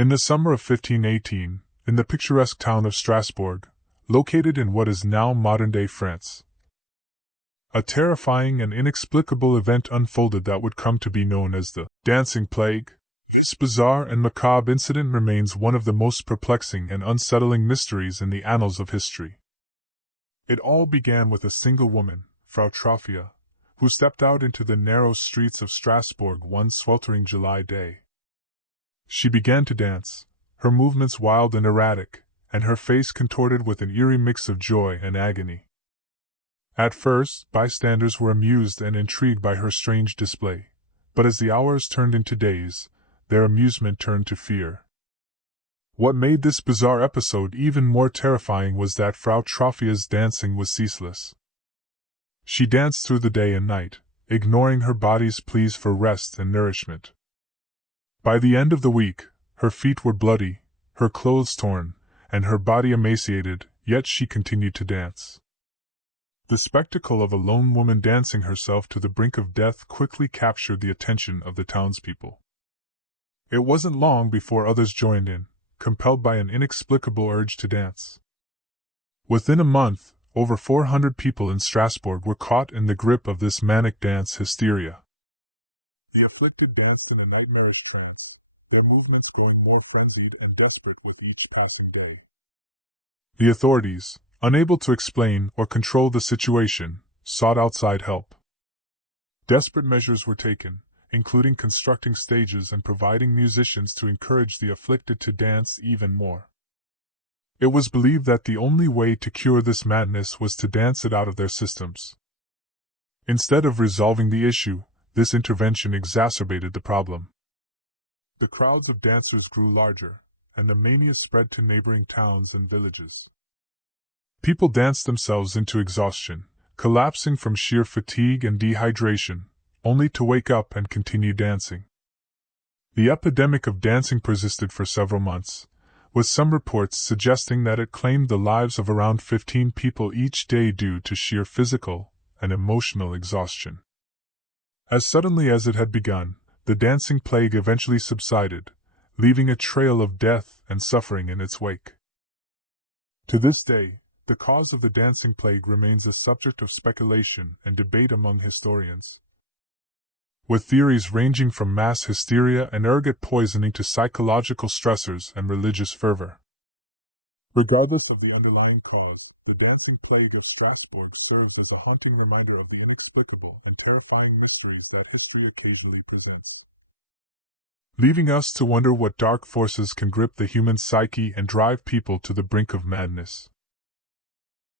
In the summer of 1518, in the picturesque town of Strasbourg, located in what is now modern-day France, a terrifying and inexplicable event unfolded that would come to be known as the Dancing Plague. This bizarre and macabre incident remains one of the most perplexing and unsettling mysteries in the annals of history. It all began with a single woman, Frau Troffea, who stepped out into the narrow streets of Strasbourg one sweltering July day. She began to dance, her movements wild and erratic, and her face contorted with an eerie mix of joy and agony. At first, bystanders were amused and intrigued by her strange display, but as the hours turned into days, their amusement turned to fear. What made this bizarre episode even more terrifying was that Frau Troffea's dancing was ceaseless. She danced through the day and night, ignoring her body's pleas for rest and nourishment. By the end of the week, her feet were bloody, her clothes torn, and her body emaciated, yet she continued to dance. The spectacle of a lone woman dancing herself to the brink of death quickly captured the attention of the townspeople. It wasn't long before others joined in, compelled by an inexplicable urge to dance. Within a month, over 400 people in Strasbourg were caught in the grip of this manic dance hysteria. The afflicted danced in a nightmarish trance, their movements growing more frenzied and desperate with each passing day. The authorities, unable to explain or control the situation, sought outside help. Desperate measures were taken, including constructing stages and providing musicians to encourage the afflicted to dance even more. It was believed that the only way to cure this madness was to dance it out of their systems. Instead of resolving the issue, this intervention exacerbated the problem. The crowds of dancers grew larger, and the mania spread to neighboring towns and villages. People danced themselves into exhaustion, collapsing from sheer fatigue and dehydration, only to wake up and continue dancing. The epidemic of dancing persisted for several months, with some reports suggesting that it claimed the lives of around 15 people each day due to sheer physical and emotional exhaustion. As suddenly as it had begun, the dancing plague eventually subsided, leaving a trail of death and suffering in its wake. To this day, the cause of the dancing plague remains a subject of speculation and debate among historians, with theories ranging from mass hysteria and ergot poisoning to psychological stressors and religious fervor. Regardless of the underlying cause, the dancing plague of Strasbourg serves as a haunting reminder of the inexplicable and terrifying mysteries that history occasionally presents, leaving us to wonder what dark forces can grip the human psyche and drive people to the brink of madness.